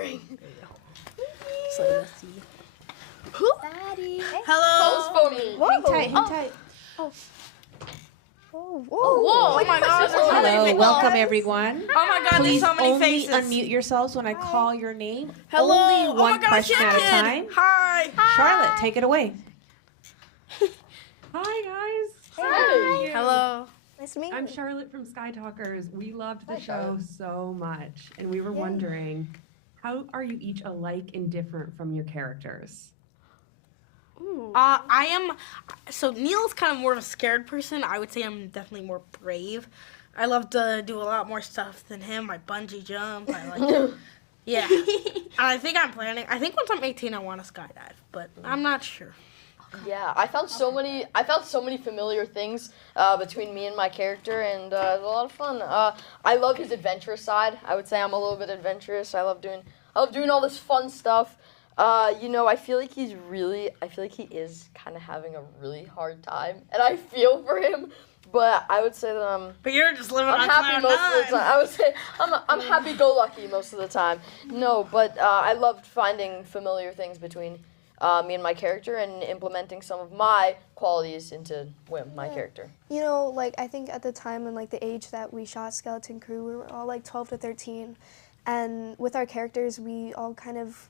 ring. So let's see. Daddy. Hello. Pose for me. Hang tight, hang tight. Whoa. Oh my God. Hello, welcome everyone. Oh my God, Please there's so many only faces. unmute yourselves when I call your name. Hello. Only one oh my God, question at a kid. time. Hi. Charlotte, take it away. Hi guys. Hey. Hello. Nice to meet you. I'm Charlotte from Skytalkers. We loved the show so much, and we were wondering, how are you each alike and different from your characters? I am. So Neel's kind of more of a scared person. I would say I'm definitely more brave. I love to do a lot more stuff than him. I bungee jump. I like. Yeah. And I think I'm planning. I think once I'm 18, I want to skydive, but I'm not sure. Yeah, I found so many familiar things between me and my character, and it was a lot of fun. I love his adventurous side. I would say I'm a little bit adventurous. I love doing all this fun stuff. I feel like he is kind of having a really hard time, and I feel for him. But I would say that But you're just living I'm on happy cloud most of the nine. time. I would say I'm happy-go-lucky most of the time. No, but I loved finding familiar things between me and my character and implementing some of my qualities into my character. You know, like, I think at the time and, like, the age that we shot Skeleton Crew, we were all, like, 12 to 13. And with our characters, we all kind of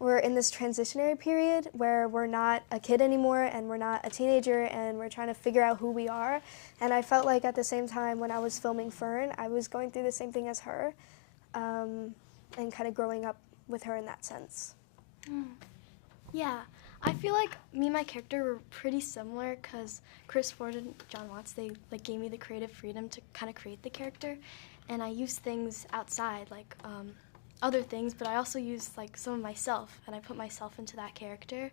were in this transitionary period where we're not a kid anymore and we're not a teenager and we're trying to figure out who we are. And I felt like at the same time when I was filming Fern, I was going through the same thing as her and kind of growing up with her in that sense. Yeah, I feel like me and my character were pretty similar because Chris Ford and John Watts, they like gave me the creative freedom to kind of create the character, and I use things outside, like other things, but I also use like some of myself, and I put myself into that character.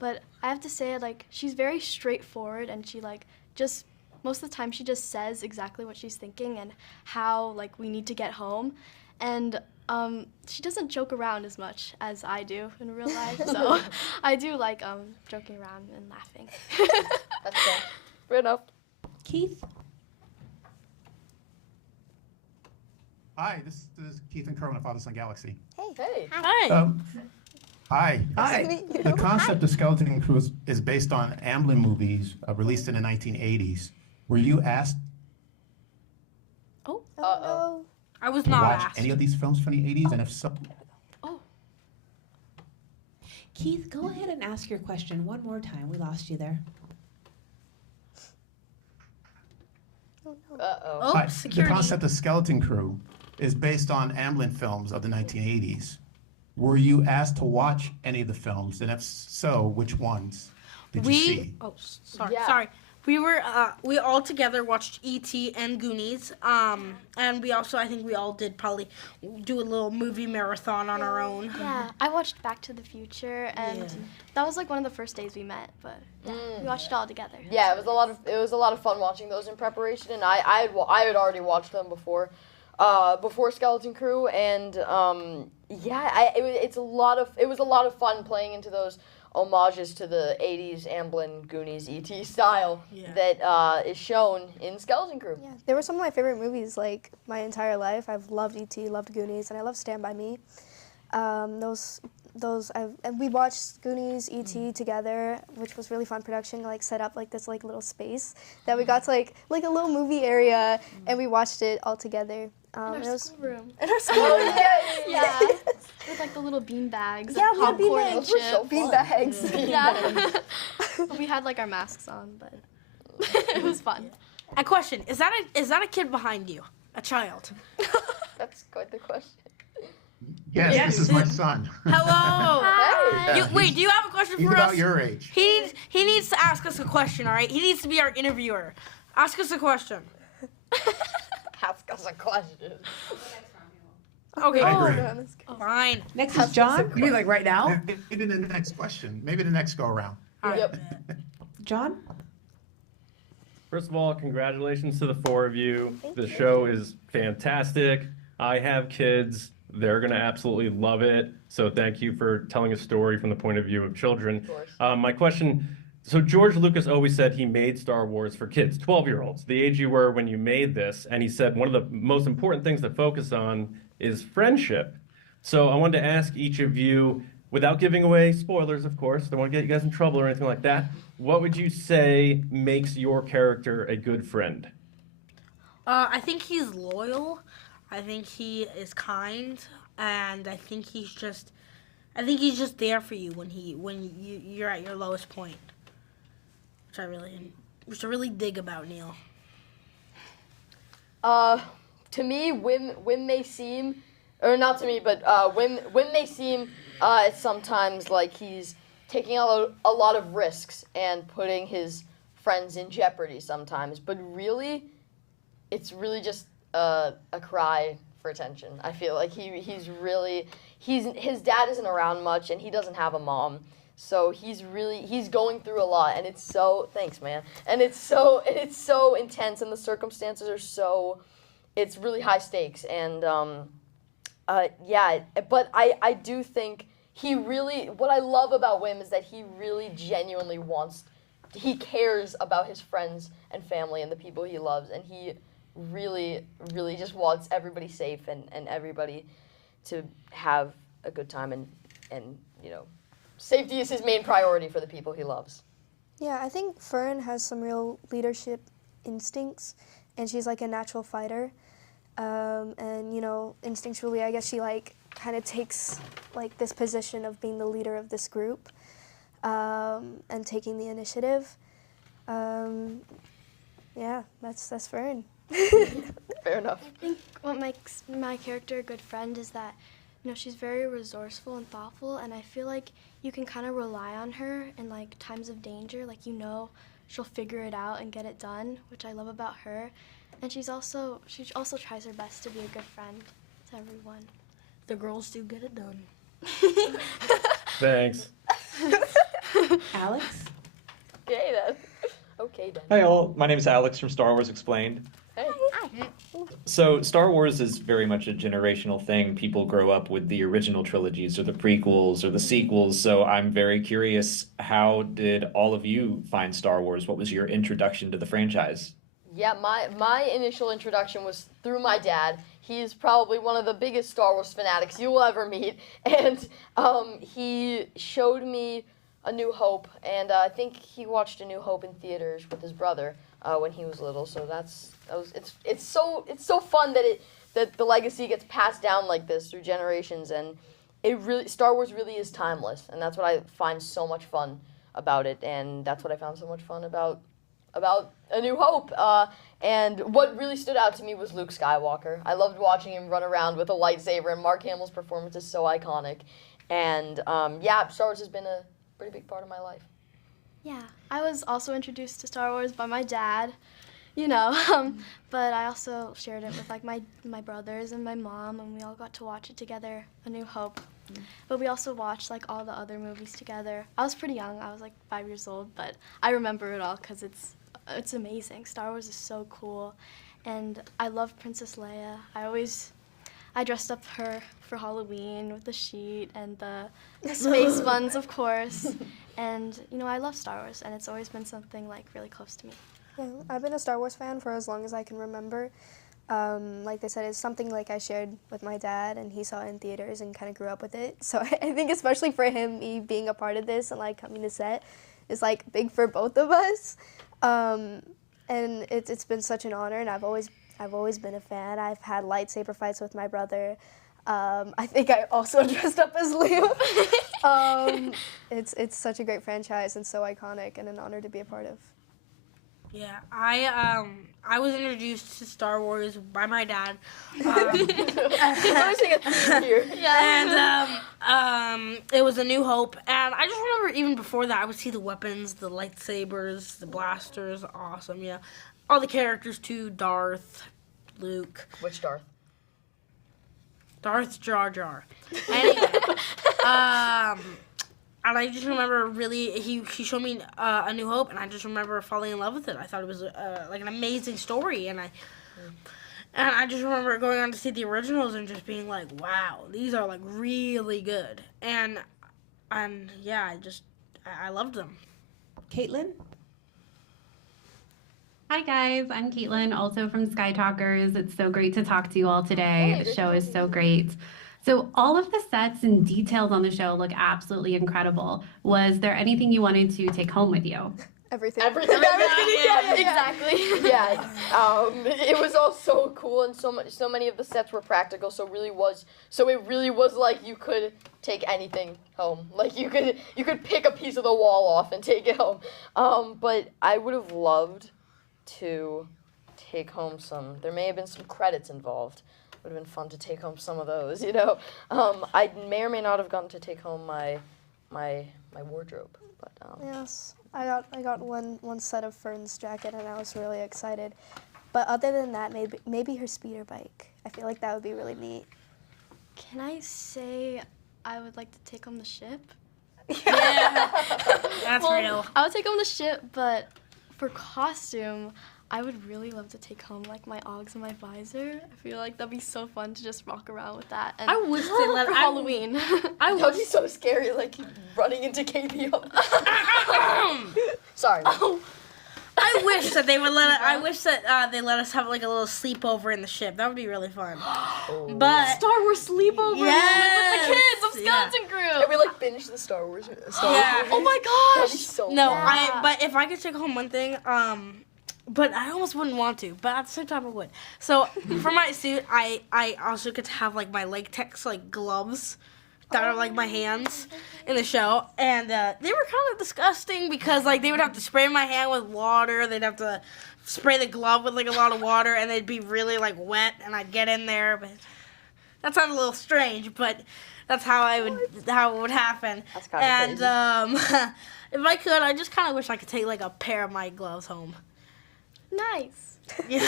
But I have to say, like, she's very straightforward, and she like just most of the time she just says exactly what she's thinking and how like we need to get home, and she doesn't joke around as much as I do in real life, so I do like joking around and laughing. That's fair. Fair enough. Keith? Hi, this is Keith and Kerwin of Father Son Galaxy. Hey. Hi. Hi. Nice to meet you. The concept of Skeleton Crew is based on Amblin movies released in the 1980s. Were you asked Oh, Uh-oh. no. I was to not watch asked. any of these films from the 80s? And if so, Keith, go ahead and ask your question one more time. We lost you there. Oh, no. Uh-oh. Oh, Hi, the security. concept of Skeleton Crew is based on Amblin films of the 1980s. Were you asked to watch any of the films? And if so, which ones did you see? Oh, sorry. Yeah. Sorry. We all together watched E.T. and Goonies. And we also, I think we all did probably do a little movie marathon on our own. Yeah, I watched Back to the Future, and Yeah. that was like one of the first days we met, but yeah, we watched it all together. Yeah, it was a lot of fun watching those in preparation, and I had already watched them before Skeleton Crew, and it was a lot of fun playing into those homages to the 80s Amblin Goonies E.T. style that is shown in Skeleton Crew. Yeah, they were some of my favorite movies, like, my entire life. I've loved E.T., loved Goonies, and I love Stand By Me. We watched Goonies, E.T. together, which was really fun production, like, set up, like, this, like, little space that we got to, like a little movie area, and we watched it all together. In our it was schoolroom. in our school. Yeah, with like the little bean bags Yeah, and we had bean popcorn bags. and Those were so chips. Bean fun. bags. Yeah. We had like our masks on, but it was fun. A question: Is that a kid behind you? A child? That's quite the question. Yes, this is my son. Hello. Hey. Wait, do you have a question He's for about us? your age. He needs to ask us a question. All right. He needs to be our interviewer. Ask us a question. Ask us a question. Okay. I agree. no, that's good. Fine. Next is John. You mean like right now? Maybe the next question. Maybe the next go around. All right. Yep. John? First of all, congratulations to the four of you. The show is fantastic. I have kids. They're going to absolutely love it. So thank you for telling a story from the point of view of children. Of course. My question, so George Lucas always said he made Star Wars for kids, 12-year-olds, the age you were when you made this. And he said one of the most important things to focus on is friendship. So I wanted to ask each of you, without giving away spoilers, of course, don't want to get you guys in trouble or anything like that, what would you say makes your character a good friend? I think he's loyal. I think he is kind, and I think he's just there for you when you're at your lowest point, which I really dig about Neel. To me, Wim may seem, or not to me, but Wim may seem sometimes like he's taking a lot of risks and putting his friends in jeopardy sometimes, but really, it's really just a cry for attention. I feel like his dad isn't around much, and he doesn't have a mom, so he's going through a lot, and it's so, thanks man, and it's so intense, and the circumstances are it's really high stakes, and but I do think what I love about Wim is that he really genuinely he cares about his friends and family and the people he loves, and he really, really just wants everybody safe and everybody to have a good time, and safety is his main priority for the people he loves. Yeah, I think Fern has some real leadership instincts, and she's like a natural fighter. And instinctually, I guess she kind of takes this position of being the leader of this group, and taking the initiative. Yeah, that's Fern. Fair enough. I think what makes my character a good friend is that, she's very resourceful and thoughtful, and I feel like you can kind of rely on her in times of danger. She'll figure it out and get it done, which I love about her. And she also tries her best to be a good friend to everyone. The girls do get it done. Thanks. Alex? Okay then. Hi all, my name is Alex from Star Wars Explained. Hey. So Star Wars is very much a generational thing. People grow up with the original trilogies or the prequels or the sequels. So I'm very curious, how did all of you find Star Wars? What was your introduction to the franchise? Yeah, my initial introduction was through my dad. He is probably one of the biggest Star Wars fanatics you will ever meet, and he showed me A New Hope, and I think he watched A New Hope in theaters with his brother when he was little. So it's so fun that the legacy gets passed down like this through generations, and Star Wars really is timeless, and that's what I find so much fun about it, and that's what I found so much fun about A New Hope. And what really stood out to me was Luke Skywalker. I loved watching him run around with a lightsaber, and Mark Hamill's performance is so iconic. And Star Wars has been a pretty big part of my life. Yeah, I was also introduced to Star Wars by my dad, but I also shared it with my brothers and my mom, and we all got to watch it together, A New Hope. But we also watched all the other movies together. I was pretty young. I was 5 years old, but I remember it all because it's amazing. Star Wars is so cool, and I love Princess Leia. I dressed up her for Halloween with the sheet and the space buns, of course. And I love Star Wars, and it's always been something really close to me. Yeah, I've been a Star Wars fan for as long as I can remember. Like they said, it's something I shared with my dad, and he saw it in theaters and kind of grew up with it. So I think especially for him, me being a part of this and coming to set is big for both of us. And it's been such an honor, and I've always been a fan. I've had lightsaber fights with my brother. I think I also dressed up as Leo. It's such a great franchise and so iconic, and an honor to be a part of. Yeah, I was introduced to Star Wars by my dad. And it was A New Hope, and I just remember even before that I would see the weapons, the lightsabers, the blasters, awesome, yeah. All the characters too, Darth, Luke. Which Darth? Darth Jar Jar. Anyway, and I just remember he showed me A New Hope, and I just remember falling in love with it. I thought it was an amazing story, and I just remember going on to see the originals and just being like, wow, these are really good. And yeah, I loved them. Caitlin? Hi guys, I'm Caitlin, also from Skytalkers. It's so great to talk to you all today. The show is so great. So all of the sets and details on the show look absolutely incredible. Was there anything you wanted to take home with you? Everything. Everything. Exactly. Yeah. It was all so cool, and so many of the sets were practical. So it really was like you could take anything home. Like you could pick a piece of the wall off and take it home. But I would have loved to take home some. There may have been some credits involved. Would have been fun to take home some of those. I may or may not have gotten to take home my wardrobe. But Yes, I got one set of Fern's jacket, and I was really excited. But other than that, maybe her speeder bike. I feel like that would be really neat. Can I say I would like to take home the ship? Yeah, that's real. I would take home the ship, but for costume, I would really love to take home like my Oggs and my visor. I feel like that'd be so fun to just walk around with that. And I wish they let for Halloween. that would be so scary, like running into KB. Sorry. I wish that they would let. I wish that they let us have like a little sleepover in the ship. That would be really fun. But Star Wars sleepover with the kids of Skeleton Crew. And we like binge the Star Wars. Yeah. Oh my That'd be gosh. so no, fun. but if I could take home one thing, but I almost wouldn't want to. But at the same time, I would. So for my suit, I also get to have like my latex like gloves that are like my hands in the show, and they were kind of disgusting because like they would have to spray my hand with water, they'd have to spray the glove with like a lot of water, and they'd be really like wet, and I'd get in there. But that sounds a little strange, but that's how it would happen. That's kind of crazy. If I could, I just kind of wish I could take like a pair of my gloves home. Nice. Yeah.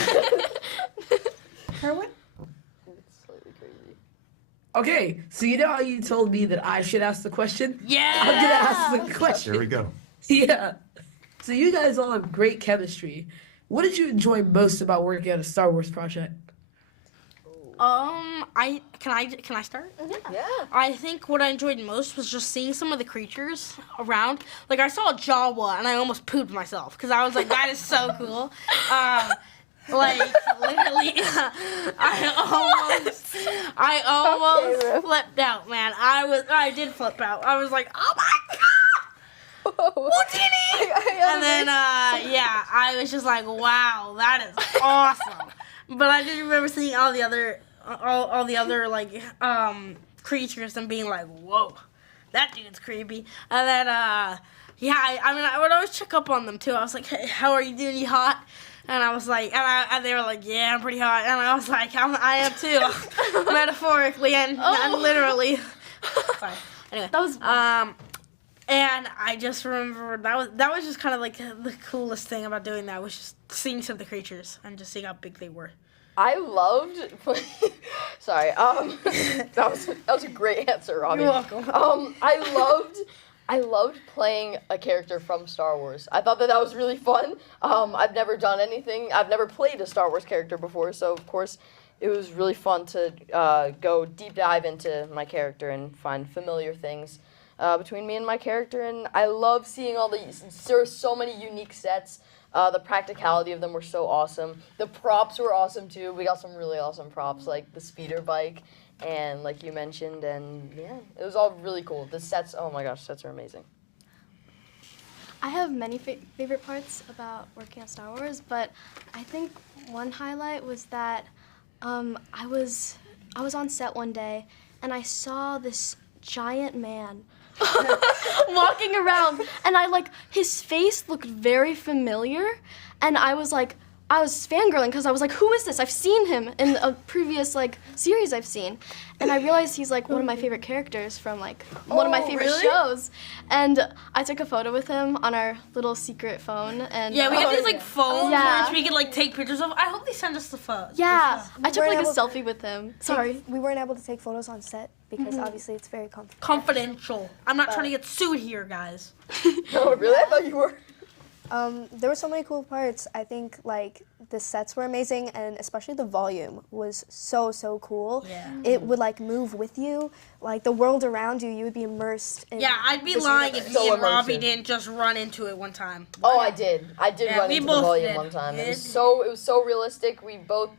Kerwin? It's slightly crazy. Okay, so you know how you told me that I should ask the question? Yeah. I'm gonna ask the question. Here we go. Yeah. So you guys all have great chemistry. What did you enjoy most about working on a Star Wars project? Can I start? Yeah. I think what I enjoyed most was just seeing some of the creatures around. Like I saw a Jawa and I almost pooped myself because I was like, that is so cool. Like literally, I almost flipped out, man. I did flip out. I was like, oh my god, Houdini! And then I was just like, wow, that is awesome. But I did remember seeing all the other like creatures and being like, whoa, that dude's creepy. And then I would always check up on them too. I was like, hey, how are you doing? You hot? And I was like, and they were like, yeah, I'm pretty hot. And I was like, I am too, metaphorically and literally. Sorry. Anyway, That was and I just remember that was just kind of like the coolest thing about doing that was just seeing some of the creatures and just seeing how big they were. I loved. Sorry. That was a great answer, Robbie. You're welcome. I loved playing a character from Star Wars. I thought that was really fun. I've never done anything. I've never played a Star Wars character before, so of course it was really fun to go deep dive into my character and find familiar things between me and my character. And I love seeing all these. There are so many unique sets. The practicality of them were so awesome. The props were awesome too. We got some really awesome props, like the speeder bike, and like you mentioned, and yeah, it was all really cool. The sets, oh my gosh, sets are amazing. I have many favorite parts about working on Star Wars, but I think one highlight was that I was on set one day and I saw this giant man walking around, and his face looked very familiar, and I was fangirling because I was like, who is this? I've seen him in a previous series I've seen, and I realized he's one of my favorite characters from one of my favorite shows, and I took a photo with him on our little secret phone, and Yeah, we had these phones Yeah. which we could take pictures of. I hope they send us the photos. yeah, I took weren't a able to selfie with him. Sorry. We weren't able to take photos on set because obviously it's very confidential. Confidential. I'm not trying to get sued here, guys. No, really? I thought you were. There were so many cool parts. I think the sets were amazing, and especially the volume was so cool. Yeah. It would move with you, the world around you. You would be immersed in. Yeah, I'd be this lying if universe. me and Robbie immersive. didn't just run into it one time. Oh, I did. I did Yeah, run we into the both volume did. one time. It It- was so realistic. We both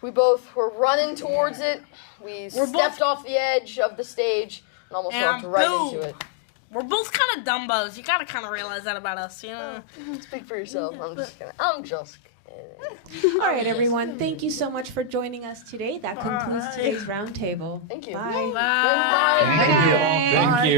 We both were running towards it. We We're stepped both- off the edge of the stage and almost walked And right boom. into it. We're both kind of dumbos. You gotta kind of realize that about us, you know? Speak for yourself. I'm just kidding. I'm just kidding. All right, everyone. Thank you so much for joining us today. That concludes Bye. today's roundtable. Thank you. Bye. Bye. Thank you. Thank you.